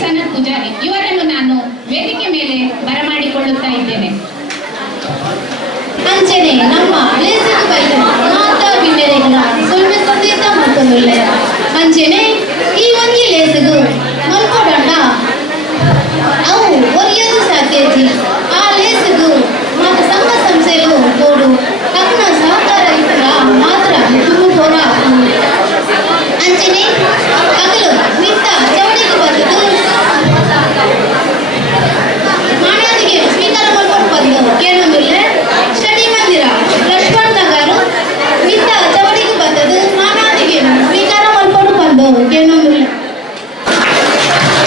ಸನತ್ ಪೂಜಾರಿ ಇವರನ್ನು ನಾನು ವೇದಿಕೆ ಮೇಲೆ ಬರಮಾಡಿಕೊಳ್ಳುತ್ತಾ ಇದ್ದೇನೆ. ಅಂಚನೆ ನಮ್ಮ ಲೇಸಿನ ಬೈಲು ಮಾತಾ ಬಿಂಬೆರೆಗಳ ಸೊಳ್ಳೆ ಸಂದೇಶ ಮತ್ತೊಂದುಳ್ಳೆ ಅಂಚನೆ ಈ ಒಂಜಿ ಲೇಸಿಗು ಮಲ್ಕೊಡೋಣ ಅವು ಒರಿಯೋದು ಸಾಧ್ಯಜಿ ಆ ಲೇಸಿಗು ಮತ್ತು ಸಂಘ ಸಂಸ್ಥೆಗಳು ಕೋಡು ತನ್ನ ಸಹಕಾರ ಇದ್ದ ಮಾತ್ರ ತುಂಬ ಹೋರ ಅಂಚನೆ ಹಗಲು ಮಿತ್ತ ಚವಡಿಗೆ ಬಂದದು ಮಾನವರಿಗೆ ಸ್ವೀಕಾರ ಮಾಡ್ಕೊಂಡು ಬಂದು ಕೇಳೊಂದಿಲ್ಲ ಸ್ಟಡಿ ಮಂದಿರ ಲಕ್ಷ್ಮಣ್ ನಗರು ಮಿತ್ತ ಚವಡಿಗೆ ಬಂದದು ಮಾನವರಿಗೆ ಸ್ವೀಕಾರ ಮಾಡ್ಕೊಂಡು ಬಂದು ಕೇಳೊಂದಿಲ್ಲ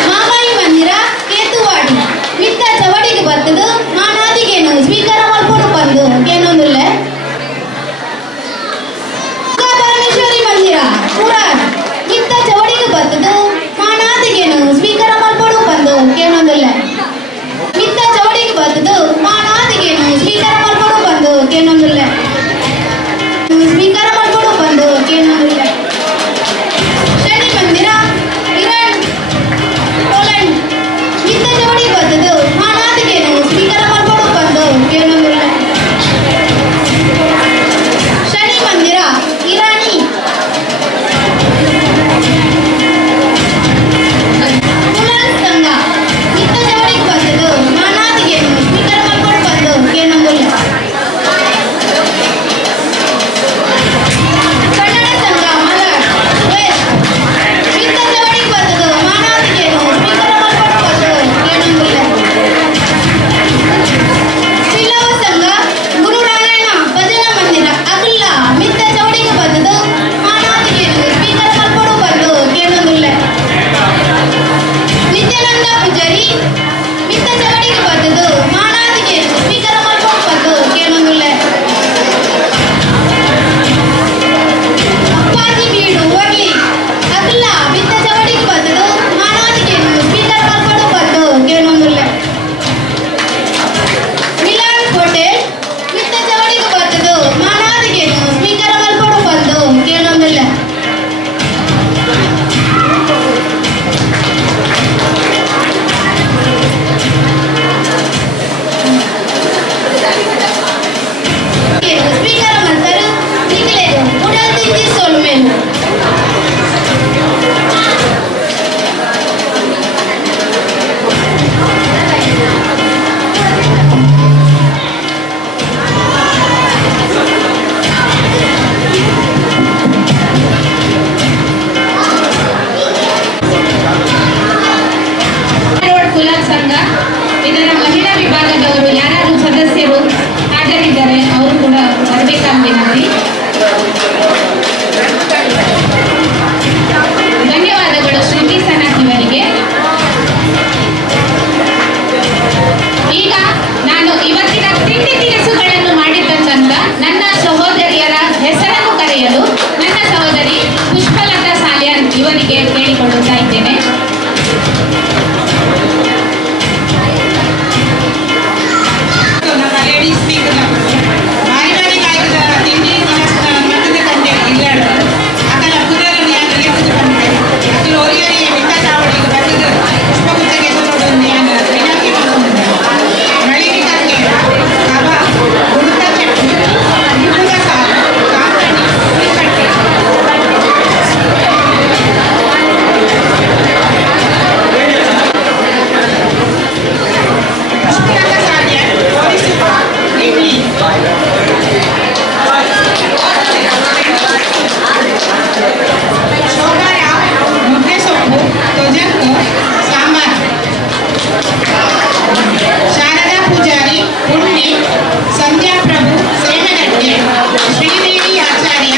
ಮಾಮಾಯಿ ಮಂದಿರ ಕೇತುವಾಡಿ ಮಿತ್ತ ಚವಡಿಗೆ ಬರ್ತದು ಮಾನವರಿಗೇನು ಸ್ವೀಕಾರ ಮಾಡ್ಕೊಂಡು ಬಂದು ಕೇಳೊಂದಿಲ್ಲ ಪರಮೇಶ್ವರಿ ಮಂದಿರ ಪುರಾಣ ಮಿತ್ತ ಚವಡಿಗೆ ಬರ್ತದು ಮಾನವರಿಗೇನು ಸ್ವೀಕಾರ ಮಾಡ್ಕೊಂಡು ಬಂದು ಕೇಳೊಂದಿಲ್ಲ ಮಿತ್ತ ಚವಡಿಗೆ ಬರ್ತದು ಮಾನವರಿಗೇನು ಸ್ವೀಕಾರ ಮಾಡ್ಕೊಂಡು ಬಂದು ಕೇಳೊಂದಿಲ್ಲ ಸ್ವೀಕಾರ ಮಾಡ್ಕೊಂಡು ಬಂದು ಕೇಳೊಂದಿಲ್ಲ ಶನಿ ಮಂದಿರ ಇರಾನ್ ಪೋಲೆಂಡ್ ಮಿತ್ತ ಚವಡಿಗೆ ಬರ್ತದು ಮಾನವರಿಗೇನು ಸ್ವೀಕಾರ ಮಾಡ್ಕೊಂಡು ಬಂದು ಕೇಳೊಂದಿಲ್ಲ ಶನಿ ಮಂದಿರ ಇರಾನಿ ಪುಲಾಲ್ ಸಂಘ ಮಿತ್ತ ಚವಡಿಗೆ ಬರ್ತದು ಮಾನವರಿಗೇನು ಸ್ವೀಕಾರ ಮಾಡ್ಕೊಂಡು ಬಂದು ಕೇಳೊಂದಿಲ್ಲ ಕನ್ನಡ ಸಂಘ ಮಲರ್ ವೆಸ್ಟ್ ಮಿತ್ತ ಚವಡಿಗೆ ಬರ್ತದು ಮಾನವರಿಗೇನು ಸ್ವೀಕಾರ ಮಾಡ್ಕೊಂಡು ಬಂದು ಕೇಳೊಂದಿಲ್ಲ ಶಿಲವ ಸಂಘ ಗುರುನಾರಾಯಣ ಭಜನಾ ಮಂದಿರ ಅಗುಲ್ಲ ಮಿತ್ತ ಚವಡಿಗೆ ಬರ್ತದು ಮಾನವರಿಗೇನು ಸ್ವೀಕಾರ ಮಾಡ್ಕೊಂಡು ಬಂದು ಕೇಳೊಂದಿಲ್ಲ ನಿತ್ಯಾನಂದ ಪೂಜಾರಿ ಮಿತ್ತ ಚವಡಿಗೆ ಬರ್ತದು ಮಾನವರಿಗೇನು ಸ್ವೀಕಾರ ಮಾಡ್ಕೊಂಡು ಬಂದು ಕೇಳೊಂದಿಲ್ಲ ಅಪ್ಪಾಜಿ ಬೀಡು ಒರ್ಲಿ ಅಗುಲ್ಲ ಮಿತ್ತ ಚವಡಿಗೆ ಬರ್ತದು ಮಾನವರಿಗೇನು ಸ್ವೀಕಾರ ಮಾಡ್ಕೊಂಡು ಬಂದು ಕೇಳೊಂದಿಲ್ಲ ಮಿಲಾನ್ ಹೋಟೆಲ್ ಮಿತ್ತ ಚವಡಿಗೆ ಬರ್ತದು ಮಾನವರಿಗೇನು ಸ್ವೀಕಾರ ಮಾಡ್ಕೊಂಡು ಬಂದು ಕೇಳೊಂದಿಲ್ಲ ಸ್ವೀಕಾರ ಮಾಡ್ತಾರೆ ನಿಖಿಲೇದು ಉಡಲ್ ತಿಂದಿ ಸೋಲ್ಮೇನು ರೋಡ್ ಪುಲಾಲ್ ಸಂಘ ಇದರ ಮಹಿಳಾ ವಿಭಾಗದವರು ಯಾರು ಸದಸ್ಯರು ಹಾಜರಿದ್ದಾರೆ ಅವರು ಕೂಡ ಬರಬೇಕೆಂಬ ವಿನಂತಿ. ಧನ್ಯವಾದಗಳು ಶ್ರುತಿ ಸನತ್ ಇವರಿಗೆ. ಈಗ ನಾನು ಇವತ್ತಿನ ತಿಂಡಿ ತಿನಿಸುಗಳನ್ನು ಮಾಡಿದ್ದಂತ ನನ್ನ ಸಹೋದರಿಯರ ಹೆಸರನ್ನು ಕರೆಯಲು ನನ್ನ ಸಹೋದರಿ ಪುಷ್ಪಲತಾ ಸಾಲ್ಯಾನ್ ಇವರಿಗೆ ಕೇಳಿಕೊಳ್ಳುತ್ತಾ ಇದ್ದೇನೆ. ನಮ್ಮ ಲೇಡೀಸ್ ಸ್ಪೀಕರ್ ಬಾರಿ ಬಾರಿ ಕಾಯ್ದ ತಿಂಡಿ ತಿನಿಸಿನ ಮಟ್ಟದ ಕಂಡೆ ಇಲ್ಲಾಡು ಅಕಲ ಪುರರನ್ನು ಯಾರು ಲೆಕ್ಕದ ಬಂದಿದೆ ಅಕಲ ಒರಿಯರಿ ಮಿತ್ತ ಚಾವಡಿಗೆ ಬಂದಿದ್ದು ಪುಷ್ಪಗುಚ್ಛಗೆ ತೊಗೊಂಡು ಯಾರು ವಿನಾಕಿ ಮಾಡ್ಕೊಂಡಿದ್ದೆ ಮಳಿಗೆ ಕಕ್ಕೆ ಕಬ ಗುರುತ ಚಟ್ನಿ ಗುರುತ ಸಾರು ಕಾಂತಣಿ ಹುಳಿಕಟ್ಟೆ ಪುಷ್ಪಲತಾ ಸಾಲ್ಯಾನ್ ತೋರಿಸುವ ಇಡ್ಲಿ ಶೋಭಾಯ ಮುದ್ದೆ ಸೊಪ್ಪು ತೊಜಕ್ಕು ಸಾಂಬಾರ್ ಶಾರದಾ ಪೂಜಾರಿ ಉಣ್ಣಿ ಸಂಧ್ಯಾ ಪ್ರಭು ಸೇಮಗಟ್ಟೆ ಶ್ರೀದೇವಿ ಆಚಾರ್ಯ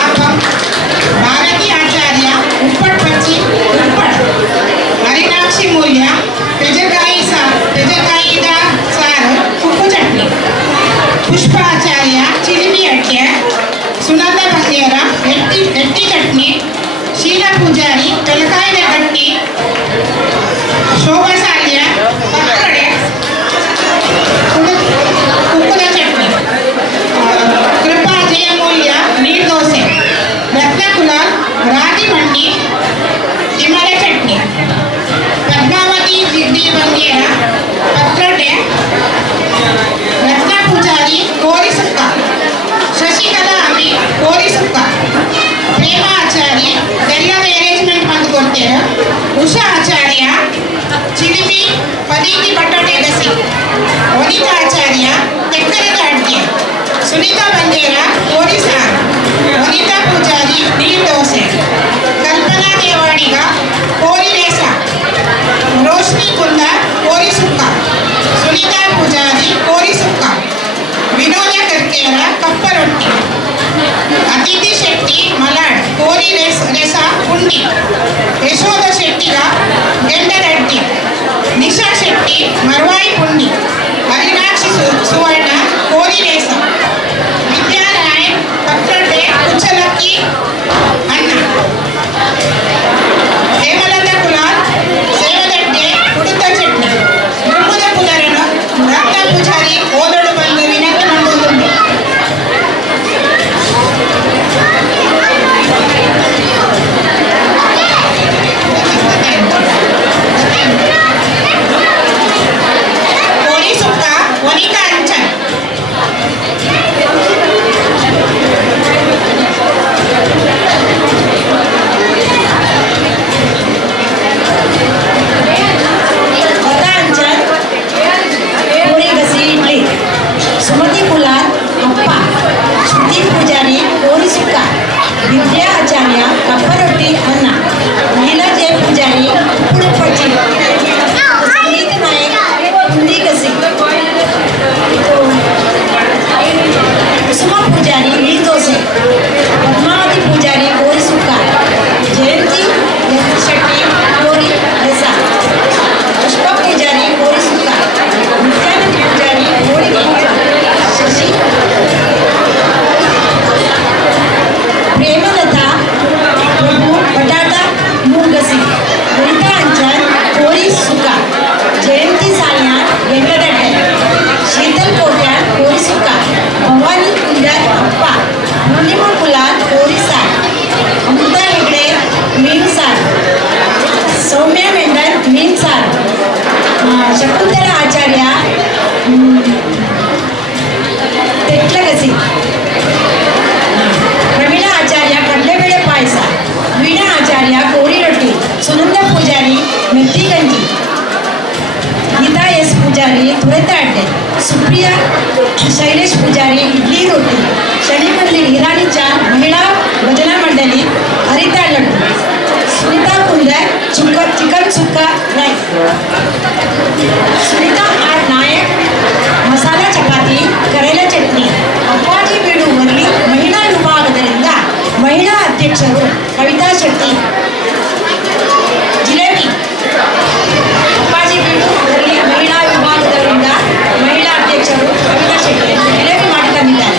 ಆಪಂ ಭಾರತಿ ಆಚಾರ್ಯ ಉಪ್ಪಟ್ ಪಚ್ಚಿ ಉಪ್ಪಟ್ ಹರಿನಾಕ್ಷಿ ಮೂಲ್ಯ ಪೆಜಕಾಯಿದ ಸಾರು ಉಪ್ಪು ಚಟ್ನಿ ಪುಷ್ಪ ಆಚಾರ್ಯ ಚಿಲಿಮಿ ಅಡ್ಗೆ ಸುನಂದ ಬಂದೇರ ಎಟ್ಟಿ ಚಟ್ನಿ ಶೀಲಾ ಪೂಜಾರಿ ಬೆಳಕಾಯಿನ ಗಟ್ಟಿ ಶೋಭಾ ಸಾಲ್ಯ ತಕ್ಕಡೆ ಉಪ್ಪುದ ಚಟ್ನಿ ಕೃಪಾ ಜಯಮೂಲ್ಯ ನೀರು ದೋಸೆ ರತ್ನಕುಲ ರಾಗಿ ಮಂಡಿ ಹಿಮಾಲಯ ಚಟ್ನಿ ಪದ್ಮಾ ಲಕ್ಷ್ಮೀ ಕುಂದ ಕೋರಿ ಸುಕ್ಕ, ಸುನೀತಾ ಪೂಜಾರಿ ಕೋರಿ ಸುಕ್ಕ, ವಿನೋದ ಕರ್ಕೇರ ಕಪ್ಪ ರೊಟ್ಟಿ, ಅತಿಥಿ ಶೆಟ್ಟಿ ಮಲಾಡ್ ಕೋರಿ ರೆಸ ಪುಂಡಿ, ಯಶೋಧ ಶೆಟ್ಟಿಗ ಗೆಂಡರಡ್ಡಿ, ನಿಶಾ ಶೆಟ್ಟಿ ಮರ್ವಾಯಿ ಪುಂಡಿ, ಹರಿನಾಕ್ಷಿ ಸುವರ್ಣ ಕೋರಿ ರೇಸ, ವಿದ್ಯಾನಾಯಕ್ ಪತ್ರೊಡೆ ಕುಚ್ಚಲಕ್ಕಿ ಅನ್ನ, ಹೇಮಲತಾ ಕುಲಾಲ್ ಸೇವದಡ್ಡೆ ಕುಡುತ ಚಟ್ನಿ, ಬ್ರಹ್ಮದ ಪುದರನ ರತ್ನ ಪೂಜಾರಿ ಓದಳು ಬಂದು ವಿನಂತಿ ಮಾಡುವುದುಂಟು. ಕೋರಿ ಸುಕ್ಕ ವನಿತಾ ಅಂಚನ್, ಲತಾ ಅಂಚನ್ ಕೋರಿ ಗಸಿ ಇಡ್ಲಿ, ಸುಮತಿ ಕುಲಾಲ್ ಅಪ್ಪ, ಶ್ರುತಿ ಪೂಜಾರಿ ಕೋರಿ ಸುಕ್ಕ, ವಿದ್ಯಾ ಆಚಾರ್ಯ ಕಪ್ಪ ರೊಟ್ಟಿ ಅನ್ನ, ಮಹಿಳಾ ಜಯ ಪೂಜಾರಿ ಉಪ್ಪುಡು ಪಚ್ಚಿ, ಸಂಗೀತ ನಾಯಕ್ ಪುಂಡಿ ಗಸಿ, ಕುಸುಮ ಪೂಜಾರಿ ಇಳಿ ದೋಸೆ, ಪದ್ಮಾವತಿ ಪೂಜಾರಿ ಕೋರಿ ಸುಕ್ಕ, ಜಯಂತಿ ಶೆಟ್ಟಿ ಕೋರಿ ರಸ, ಪುಷ್ಪ ಪೂಜಾರಿ ಕೋರಿ ಸುಕ್ಕ, ನಿತ್ಯಾನಂದ ಪೂಜಾರಿ ಹೋಳಿಗೆ, ಶಶಿ ಪ್ರೇಮಲತಾ ಪ್ರಭು ಬಟಾಟ ಮೂಗಸಿ, ವನಿತಾ ಅಂಚನ್ ಕೋರಿ ಸುಕ್ಕ, ಜಯಂತಿ ಸಾನಿಯಾ ಗೆಂಡದಡ್ಡೆ, ಶೀತಲ್ ಕೋಟ್ಯಾನ್ ಕೋರಿ ಸುಕ್ಕ, ಭವಾನಿ ಕುಂದರ್ ಅಪ್ಪ, ಪೂರ್ಣಿಮಾ ಕುಲಾಲ್ ಕೋರಿ ಸಾರ್, ಅಮೃತಾ ಹೆಗ್ಡೆ ಮೀನ್ ಸಾರ್, ಸೌಮ್ಯ ಮೆಂಡನ್ ಮೀನ್ ಸಾರ್, ಶಕುಂತಲ ಆಚಾರ್ಯ ತೆಟ್ಲಗಸಿ, ಪ್ರಮೀಳಾ ಆಚಾರ್ಯ ಕಡಲೆಬೇಳೆ ಪಾಯಸ, ವೀಣಾ ಆಚಾರ್ಯ ಕೋರಿ ರೊಟ್ಟಿ, ಸುನಂದ ಪೂಜಾರಿ ಮೆತ್ತಿ ಗಂಜಿ, ಗೀತಾ ಎಸ್ ಪೂಜಾರಿ ತುರೆತ ಅಡ್ಡೆ, ಸುಪ್ರಿಯಾ ಶೈಲೇಶ್ ಪೂಜಾರಿ ಇಡ್ಲಿ ರೊಟ್ಟಿ, ಶನಿಮಲ್ಲಿ ಹಿರಾಣಿ ಚಾನ್ ಮಹಿಳಾ ಭಜನಾ ಮಂಡಳಿ ಹರಿತಾ ಲಡ್ಡು, ಸುನೀತಾ ಕುಂದರ್ ಚಿಕನ್ ಸುಕ್ಕ ರೈಸ್, ಸುನೀತಾ ಆರ್ ನಾಯಕ್ ಮಸಾಲಾ ಚಪಾತಿ ಕರೇಲೆ ಚಟ್ನಿ, ಅಪ್ಪಾಜಿ ಬೀಡು ವರ್ಲಿ ಮಹಿಳಾ ವಿಭಾಗದಿಂದ ಮಹಿಳಾ ಅಧ್ಯಕ್ಷರು ಕವಿತಾ ಶೆಟ್ಟಿ, ಜಿಲೇಬಿ ಅಪ್ಪಾಜಿ ಬೀಡು ವರ್ಲಿ ಮಹಿಳಾ ವಿಭಾಗದಿಂದ ಮಹಿಳಾ ಅಧ್ಯಕ್ಷರು ಕವಿತಾ ಶೆಟ್ಟಿ ಜಿಲೇಬಿ ಮಾಡಿ ತಂದಿದ್ದಾರೆ.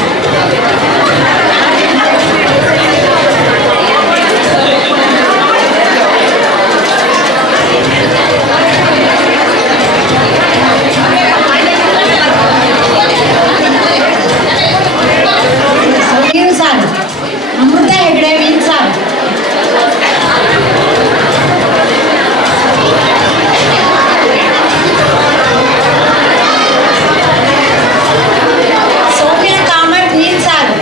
ಮೀನು ಸಾರು, ಅಮೃತ ಹೆಗಡೆ ಮೀನು ಸಾರು, ಸೌಮ್ಯ ಕಾಮತ್ ಮೀನು ಸಾರು,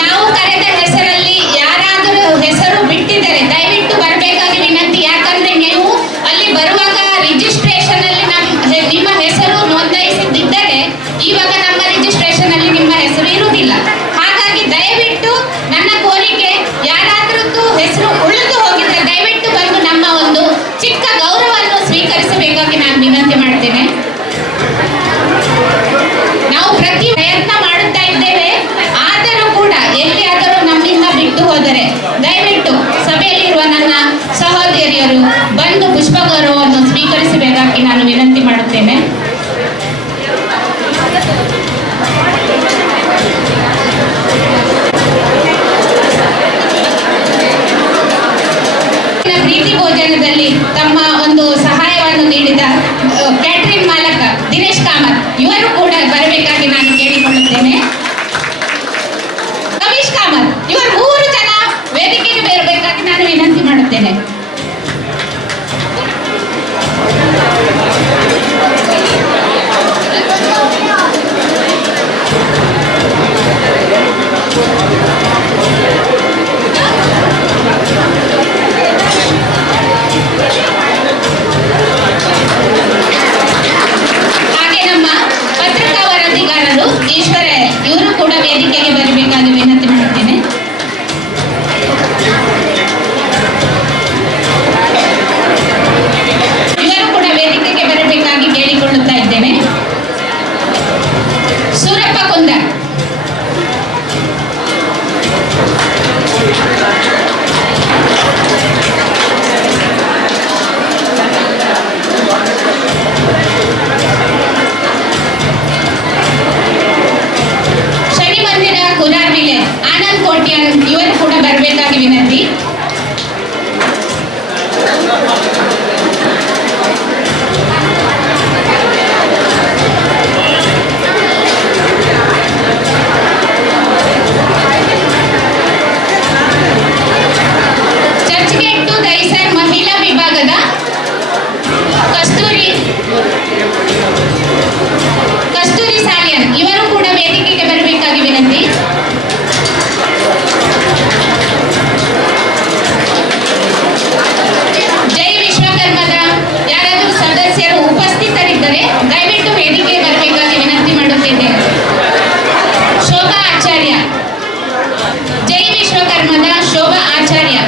ನಾವು ಕರೆದ ಹೆಸರಲ್ಲಿ ಯಾರಾದರೂ ಹೆಸರು ಬಿಟ್ಟಿದ್ದರೆ ದಯವಿಟ್ಟು ಬರಬೇಕಾಗಿ ವಿನಂತಿ. ಯಾಕಂದ್ರೆ ನೀವು ಅಲ್ಲಿ ಬರುವಾಗ ರಿಜಿಸ್ಟ್ರೇಷನ್ ಅಲ್ಲಿ ನಿಮ್ಮ ಹೆಸರು ನೋಂದಾಯಿಸಿದ್ದರೆ ಇವಾಗ ನಮ್ಮ ರಿಜಿಸ್ಟ್ರೇಷನ್ ಅಲ್ಲಿ ನಿಮ್ಮ ಹೆಸರು ಇರುವುದಿಲ್ಲ. ಹಾಗಾಗಿ ದಯವಿಟ್ಟು ನನ್ನ ಕೋರಿಕೆ, ಯಾರಾದ್ರದ್ದು ಹೆಸರು ಉಳಿದು ಹೋಗಿದ್ರೆ ದಯವಿಟ್ಟು ಬಂದು ನಮ್ಮ ಒಂದು ಚಿಕ್ಕ ಗೌರವವನ್ನು ಸ್ವೀಕರಿಸಬೇಕಾಗಿ ನಾನು ವಿನಂತಿ ಮಾಡ್ತೇನೆ. ನಾವು ಪ್ರತಿ ಪ್ರಯತ್ನ ಮಾಡುತ್ತಾ ಇದ್ದೇವೆ, ಆದರೂ ಕೂಡ ಎಲ್ಲಿಯಾದರೂ ನಮ್ಮಿಂದ ಬಿಟ್ಟು ಹೋದರೆ ದಯವಿಟ್ಟು ಸಭೆಯಲ್ಲಿರುವ ನನ್ನ ಸಹೋದರಿಯರು ಬಂದು ಪುಷ್ಪ ಗೌರವವನ್ನು ಸ್ವೀಕರಿಸಬೇಕಾಗಿ ನಾನು ವಿನಂತಿ ಮಾಡುತ್ತೇನೆ. ಪ್ರೀತಿ ಭೋಜನದಲ್ಲಿ ತಮ್ಮ ಒಂದು ಸಹಾಯವನ್ನು ನೀಡಿದ ಕ್ಯಾಟರಿಂಗ್ ಮಾಲಕ ದಿನೇಶ್ ಕಾಮತ್ ಇವರು ಕೂಡ ಬರಬೇಕಾಗಿ ನಾನು ಕೇಳಿಕೊಳ್ಳುತ್ತೇನೆ. ಕವೀಶ್ ಕಾಮತ್ ಇವರು 3 ಜನ ವೇದಿಕೆಗೆ ಬರಬೇಕಾಗಿ ನಾನು ವಿನಂತಿ ಮಾಡುತ್ತೇನೆ. ಕಸ್ತೂರಿ ಸಾಲಿಯನ್ ಇವರು ಕೂಡ ವೇದಿಕೆಗೆ ಬರಬೇಕಾಗಿ ವಿನಂತಿ. ಜೈ ವಿಶ್ವಕರ್ಮದ ಯಾರಾದರೂ ಸದಸ್ಯರು ಉಪಸ್ಥಿತರಿದ್ದರೆ ದಯವಿಟ್ಟು ವೇದಿಕೆಗೆ ಬರಬೇಕಾಗಿ ವಿನಂತಿ ಮಾಡುತ್ತಿದ್ದೇನೆ. ಶೋಭಾ ಆಚಾರ್ಯ, ಜೈ ವಿಶ್ವಕರ್ಮದ Shobha Acharya.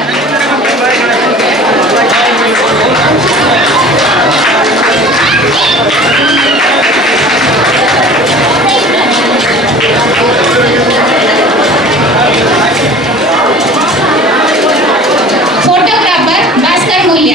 Photographer Bhaskar Moolya.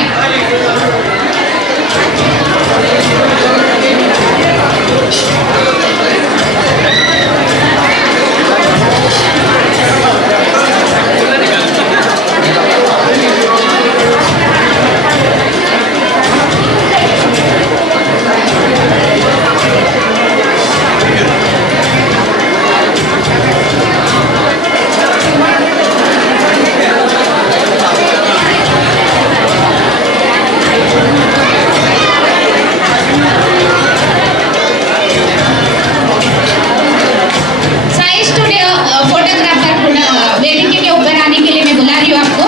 Sai studio photographer वेदिके के ऊपर आने के लिए मैं बुला रही हूँ आपको.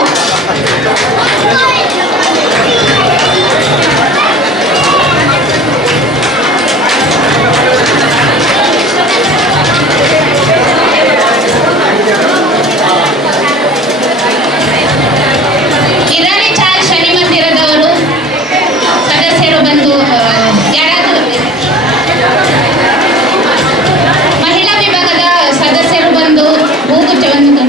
ಇರಾನಿ ಚಾಲ್ ಶನಿ ಮಂದಿರದವರು ಸದಸ್ಯರು ಬಂದು ಯಾರಾದರೂ ಮಹಿಳಾ ವಿಭಾಗದ ಸದಸ್ಯರು ಬಂದು ಹೂಗುಚ್ಛವನ್ನು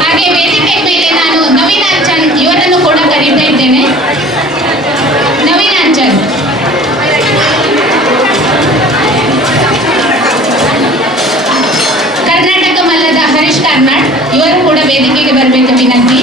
ಹಾಗೆ ವೇದಿಕೆ ಮೇಲೆ ನಾನು ನವೀನ್ ಅಂಚನ್ ಇವರನ್ನು ಕೂಡ ಕರೀತಾ ಇದ್ದೇನೆ. ನವೀನ್ ಅಂಚನ್, ಕರ್ನಾಟಕ ಮಲ್ಲದ ಹರೀಶ್ ಕಾರ್ನಾಡ್ ಇವರು ಕೂಡ ವೇದಿಕೆಗೆ ಬರಬೇಕು ವಿನಂತಿ.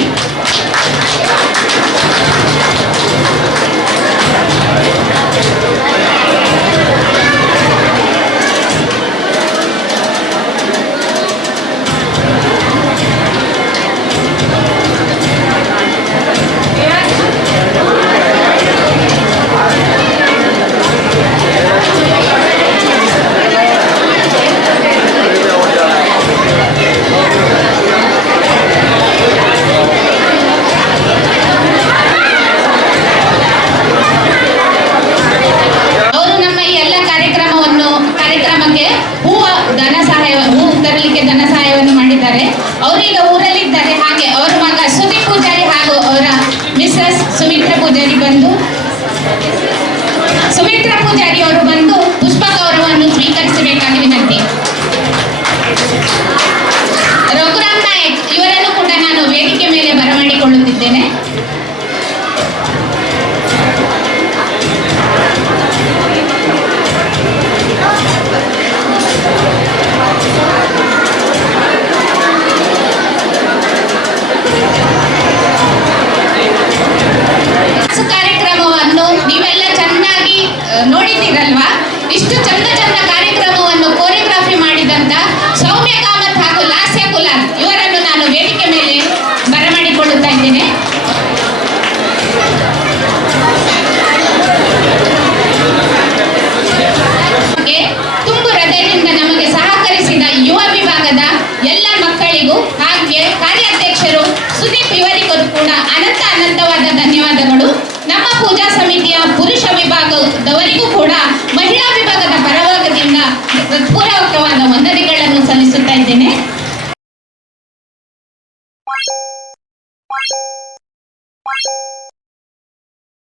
ಅವರು ನಮ್ಮ ಈ ಎಲ್ಲ ಕಾರ್ಯಕ್ರಮಕ್ಕೆ ಹೂ ತರಲಿಕ್ಕೆ ಧನ ಸಹಾಯವನ್ನು ಮಾಡಿದ್ದಾರೆ. ಅವರೀಗ ಊರಲ್ಲಿದ್ದಾರೆ. ಹಾಗೆ ಅವರ ಮಗ ಸುದೀಪ್ ಪೂಜಾರಿ ಹಾಗೂ ಅವರ ಮಿಸ್ಸಸ್ ಸುಮಿತ್ರಾ ಪೂಜಾರಿ ಅವರು ಬಂದು ಪುಷ್ಪ ಗೌರವವನ್ನು ಸ್ವೀಕರಿಸಬೇಕಾಗಿ ವಿನಂತಿ. ರಘುರಾಮ್ ನಾಯಕ್ ಇವರನ್ನು ಕೂಡ ನಾನು ವೇದಿಕೆ ಮೇಲೆ ಬರಮಾಡಿಕೊಳ್ಳುತ್ತಿದ್ದೇನೆ. ಕಾರ್ಯಕ್ರಮವನ್ನು ನೀವೆಲ್ಲ ಚೆನ್ನಾಗಿ ನೋಡಿದ್ದೀರಲ್ವಾ? ಇಷ್ಟು ಚಂದ ಕಾರ್ಯಕ್ರಮವನ್ನು ಕೋರಿಯೋಗ್ರಫಿ ಮಾಡಿದಂತ ಸೌಮ್ಯ ಕಾಮತ್ ಹಾಗೂ ಲಾಸ್ಯ ಕುಲಾಲ್ ಇವರನ್ನು ನಾನು ವೇದಿಕೆ ಮೇಲೆ ಬರಮಾಡಿಕೊಳ್ಳುತ್ತಾ ಇದ್ದೇನೆ. ತುಂಬು ಹೃದಯದಿಂದ ನಮಗೆ ಸಹಕರಿಸಿದ ಯುವ ವಿಭಾಗದ ಎಲ್ಲ ಮಕ್ಕಳಿಗೂ ಹಾಗೆ ಕಾರ್ಯಾಧ್ಯಕ್ಷರು ಸುದೀಪ್ ಇವರಿಗೂ ಕೂಡ ಅನಂತವಾದ ಧನ್ಯವಾದಗಳು. ನಮ್ಮ ಪೂಜಾ ಸಮಿತಿಯ ಪುರುಷ ವಿಭಾಗದವರಿಗೂ ಕೂಡ ಮಹಿಳಾ ವಿಭಾಗದ ಪರವಾಗದಿಂದ ಪೂರ